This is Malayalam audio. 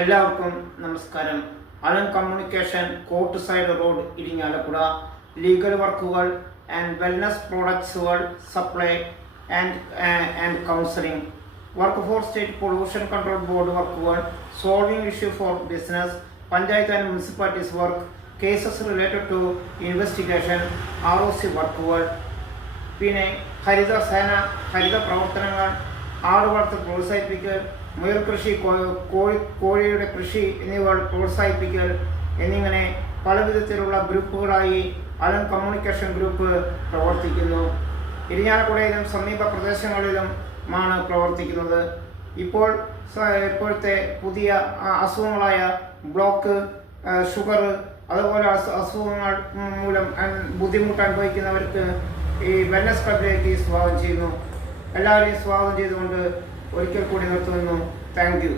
എല്ലാവർക്കും നമസ്കാരം. Alan communication court side road Irinjalakuda legal വർക്കുകൾ ആൻഡ് വെൽനസ് പ്രോഡക്ട്സുകൾ supply and counselling work for state pollution control board വർക്കുകൾ solving issue for business panchayat and municipalities work cases related to investigation ROC വർക്കുകൾ പിന്നെ ഹരിത പ്രവർത്തനങ്ങൾ ആട് വളർത്തൽ പ്രോത്സാഹിപ്പിക്കൽ മുയൽ കൃഷി കോഴിയുടെ കൃഷി എന്നിവ പ്രോത്സാഹിപ്പിക്കൽ എന്നിങ്ങനെ പല വിധത്തിലുള്ള ഗ്രൂപ്പുകളായി അലൻ കമ്മ്യൂണിക്കേഷൻ ഗ്രൂപ്പ് പ്രവർത്തിക്കുന്നു. ഇരിങ്ങാലക്കുടയിലും സമീപ പ്രദേശങ്ങളിലും ആണ് പ്രവർത്തിക്കുന്നത്. ഇപ്പോഴത്തെ പുതിയ അസുഖങ്ങളായ ബ്ലോക്ക്, ഷുഗർ, അതുപോലെ അസുഖങ്ങൾ മൂലം ബുദ്ധിമുട്ട് അനുഭവിക്കുന്നവർക്ക് ഈ വെൽനസ് ക്ലബിലേക്ക് സ്വാഗതം ചെയ്യുന്നു. എല്ലാവരെയും സ്വാഗതം ചെയ്തുകൊണ്ട് ഒരിക്കൽ കൂടി നിർത്തുന്നു. Thank you.